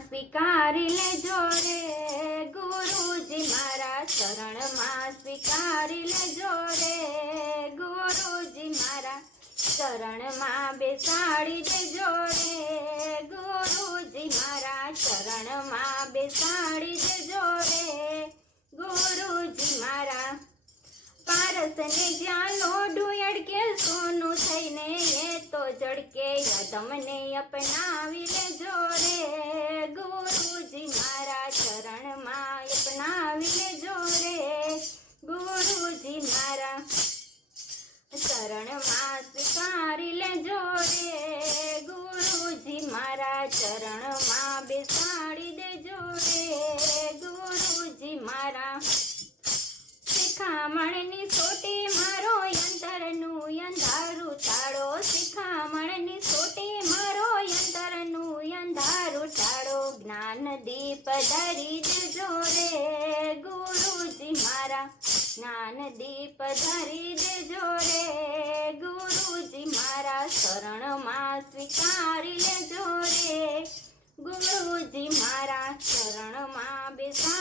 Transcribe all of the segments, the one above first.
સ્વીકારી લેજો રે, ગુરુજી મારા શરણમાં સ્વીકારી લેજો રે, ગુરુજી મારા શરણમાં બેસાડી દેજો રે, ગુરુજી મારા શરણમાં બેસાડી દેજો રે, ગુરુજી મારા પારસને જ્યાં લોડું અડકે સોનું થઈને એ તો જડકે તમને અપનાવી લેજો રે ગુરુજી મારા ચરણમાં અપનાવી લેજો રે ગુરુજી મારા ચરણમાં સ્વીકારી લેજો રે ગુરુજી મારા ચરણમાં બેસાડી દેજો રે ગુરુજી મારા શિખામણની જ્ઞાન દીપ ધરી દેજો રે ગુરુજી મારા જ્ઞાન દીપ ધરી દેજો રે ગુરુજી મારા શરણમાં સ્વીકારી લેજો રે ગુરુજી મારા શરણમાં બેસાડી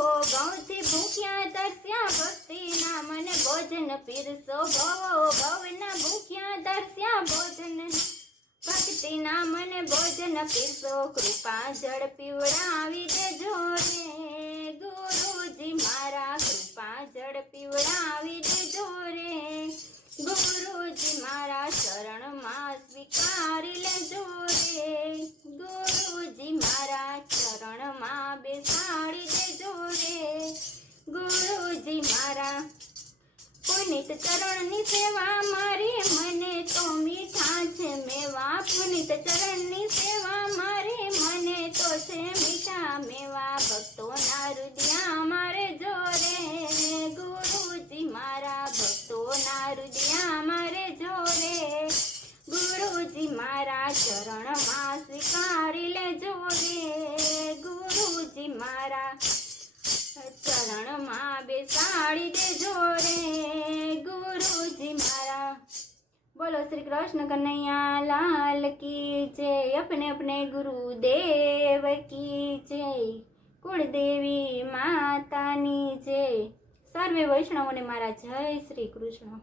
ભવો ગૌથી ભૂખ્યા તરસ્યા ભક્તિના મને ભોજન પીરસો. ભવો ભવના ભૂખ્યા તરસ્યા ભોજન. ભક્તિના મને ભોજન પીરસો. કૃપા જળ પીવડાવી દેજો રે ચરણની સેવા મારી, મને તો મીઠા છે મેવા. પુનિત ચરણની સેવા મારી, મને તો છે મીઠા મેવા. ભક્તોના રુદિયા મારે જોરે ગુરુજી મારા. ભક્તોના રુદિયા મારે જોરે ગુરુજી મારા. ચરણમાં સ્વીકારી લેજો રે, ગુરુજી મારા. ચરણમાં બેસાડી દેજો રે. ગુરુજી મારા. બોલો શ્રી કૃષ્ણ કનૈયા, લાલ કી જય. અપને અપને ગુરુદેવ કી જય. કુળદેવી માતાની જય. સર્વે વૈષ્ણવોને મારા જય શ્રી કૃષ્ણ.